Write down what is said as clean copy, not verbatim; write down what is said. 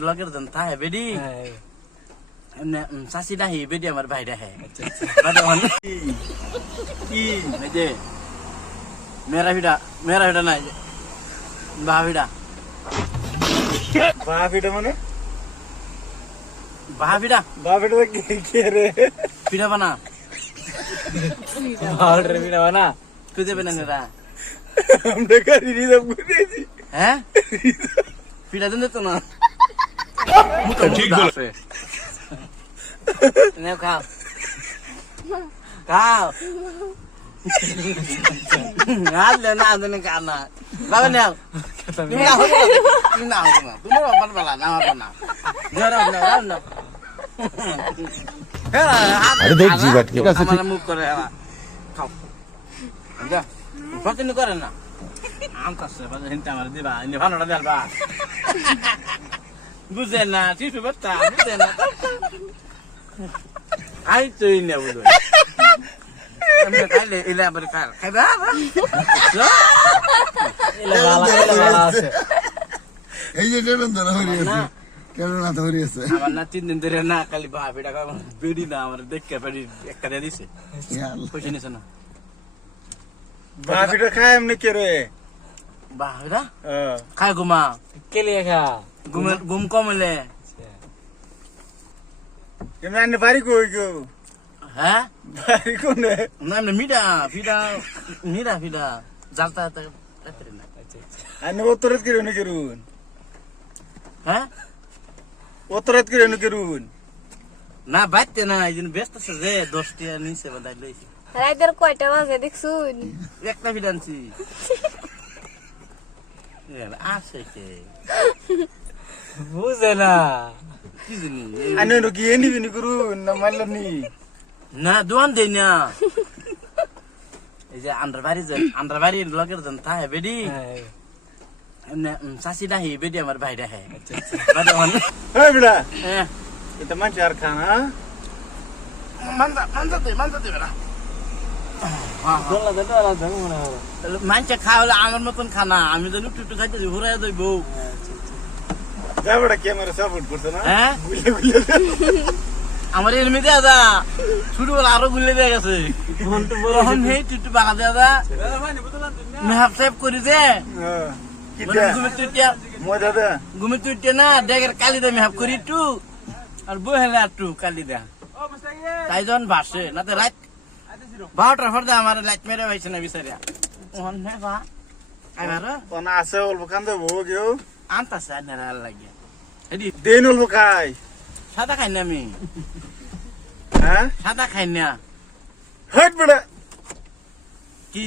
ব্লগের জনতা হে বেডি এমনে সাসিটা হে বেডি আমার ভাইটা হে কি যে মেরা ভিডা না বাভিডা মানে বাভিডা কি রে পিঠা বানা বাড়ে বিনা বানা তুই দেবে না নেরা আমরা কারি রিজার্ভ করেছি হ্যাঁ পিঠা দেন তো না ঠিক বলে নেও খাও আলে না আদনে কানা বাবা নেও তুমি বাবার বালা না আমার না না আরে দেখ জিবাট ঠিক আছে ঠিক আমার মুখ করে খাও যা প্রতিদিন করেন না আম কাছে বাজে হিন্তা আমার দিবা ইনি ভালোটা দেলবা বুঝেন না শিশু বাচ্চা বুঝেন না আই তুই না বুঝো আমি খাইলে ইলা আবার খাইবা ভালো আছে এই যে কেন ধরে আছে কেন না ধরে আছে আমার না 3 দিন ধরে না খালি ভাবিটা বেডি না আমার দেখে বেডি একটা দিয়ে দিছে পয়সা নিছে না বাফিটা খায় এমনি কে রে ভাবিটা খায় ঘুমা কেলে খা ঘুম কমলে এমনি আনে বাড়ি কই গো হ্যাঁ বাড়ি কোনে না এমনি মিডা জালতা রাত্রে না আনে ওতরত করে নে করুন হ্যাঁ ওতরত করে নে করুন না বাইতে না এই জন্য ব্যস্ত আছে যে 10 টা নিচে বাদাই লইছি রাইতের কয়টা বাজে দেখছুন একটা ভিডানছি আসে কে বুঝে না কি জানি আনে নো কি এনি বিনি করুন না মারলনি না দোয়ান দেই না এই যে আন্ডারবাড়ি ব্লগের জনতা হে বেডি এমনে সাসিটা হে বেডি আমার ভাইটা হে হ্যাঁ বিড়া হ্যাঁ এটা মান চার খানা মানতে বেড়া দোলা দোলা ধরু মনে হয় মানছে খাওয়ালে আমার মতন খানা আমি তো টুটু খাইতে ঘুরাই দই বউ যা বড় ক্যামেরা সাপোর্ট করতে না হ্যাঁ বুঝলে বুঝলে আমার এমনি দাদা ছোটবেলা আরো গুলে দিয়ে গেছে তখন সেই টুটু বাগা দাদা মেহাপ সাহেব করি যে কিটা মই দাদা ঘুমে তুইতে না ডেগের কালি দা মেহাপ করি একটু আর বই হেলে একটু কালি দা তাই যখন ভাসে না তো রাত 12টার পর আমার লাইট মেরে পাইছে না বিচারিয়া ওহন হে বা এবার কোন আছে অল্প কান দেবো কেউ আনতাছে আর না লাগে এডি দেন অল্প খাই সাদা খাই না আমি হ্যাঁ সাদা খাই না হট বড় কি